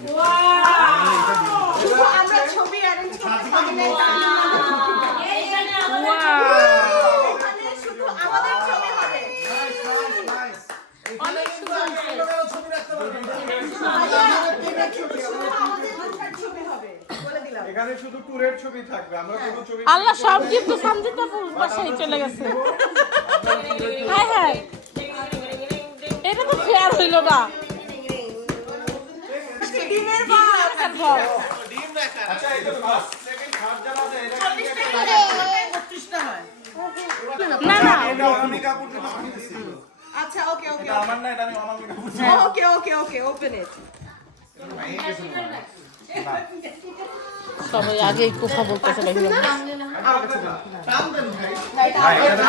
শুধু আমরা ছবি অ্যারেঞ্জ করতে পারি না, এখানে শুধু আমাদের ছবি হবে। অনেক সুন্দর ছবি রাখতে পারবেন, ছবি হবে বলে দিলাম। এখানে শুধু ট্যুরের ছবি থাকবে, আমরা কোনো ছবি আল্লাহ সব কিন্তু সঞ্জিতা বাসায় চলে গেছে। হ্যাঁ হ্যাঁ, এটা তো ফেয়ার হইল না। ডিমের বল ডিম রাখা। আচ্ছা এটা তো ফার্স্ট সেকেন্ড থার্ড জানা আছে, এটা কি 25 টা হয়। না না, এটা অনামিকা কাপুর জন্য আমি দিছি। আচ্ছা ওকে ওকে এটা আমার না, এটা আমি অনামিকা কাপুর। ওকে ওকে ওকে ওপেন ইট। সবাই আগেই কথা বলতেছে দেখলাম। টান দেন ভাই। ভাই এটা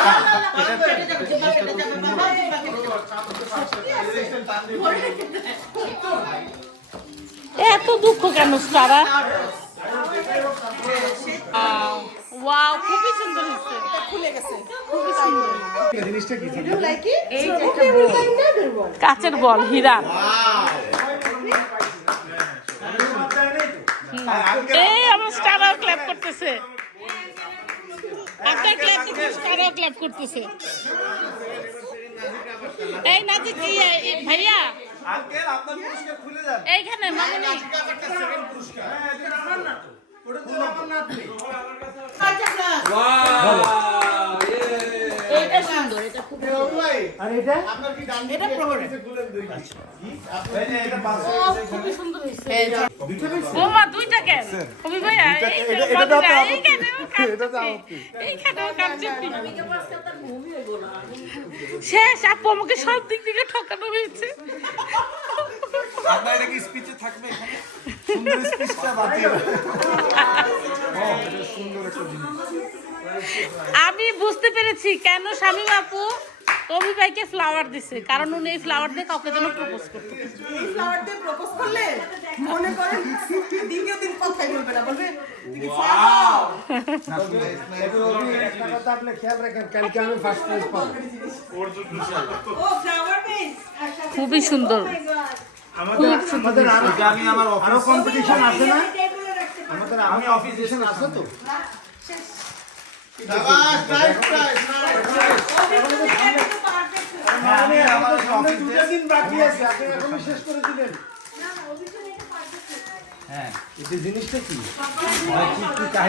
এত দুঃখ কেন তারা? ওয়াও, খুবই সুন্দর হয়েছে, খুলে গেছে। খুবই সুন্দর। জিনিসটা কি? You like it? এই যে একটা বল। কাচের বল, হীরা। এই আমার স্টারও ক্ল্যাপ করতেছে, একটা ক্ল্যাপ করতেছে, স্টারও ক্ল্যাপ করতেছে। এই নাজি কি ভাইয়া, আঙ্কেল আপনার পুরস্কার খুলে যান। এইখানে মামুনি সেকেন্ড পুরস্কার। হ্যাঁ এটা আমার না তো। ওটা তো আমার না আপনি। এটা সুন্দর, এটা খুব ভাই আর এটা আপনার কি ডান এটা প্রবলেম। খুলে দেই। এই যে এটা পাঁচ খুবই সুন্দর হয়েছে। দুইটা পেয়েছি। ও মা, দুইটা কেন কবি ভাইয়া? এটা দাও তো আপত্তি। এটা দাও এইখানেও কাটছি। শেষ, আপু আমাকে সব দিক থেকে ঠকানো হয়েছে। আপনার এটা কি স্পিচে থাকবে এখানে? সুন্দর স্পিচটা বাতিল। এটা সুন্দর একটা জিনিস। আমি বুঝতে পেরেছি কেন শামীম আপু কবি ভাইকে ফ্লাওয়ার দিছে, কারণ উনি এই ফ্লাওয়ার দিয়ে কাউকে যেন প্রপোজ করতে। এই ফ্লাওয়ার দিয়ে প্রপোজ করলে মনে করেন দ্বিতীয় দিন কথাই বলবে না, বলবে তুমি ফ্লাওয়ার। একটা কথা আপনি খেয়াল রাখেন, কালকে আমি ফার্স্ট প্রাইজ পাবো। ও ফ্লাওয়ার পেজ। খুবই সুন্দর, খুব সুন্দর। এটা আমি আমার আরো কম্পিটিশন আছে না? আমাদের আমি অফিসে আছে তো? শাবাশ প্রাইজ প্রাইজ। আমি আমার সামনে অফিসে দুটো দিন বাকি আছে, আপনি এখনই শেষ করে দিলেন। হ্যাঁ এই জিনিসটা কি?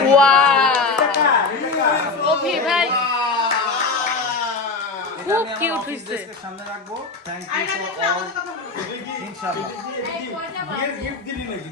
ওয়াও, কবি ভাই খুব কিউট হয়েছে। সামনে রাখবো। Thank you for all. ইনশাআল্লাহ। গিফট দিলি নাকি?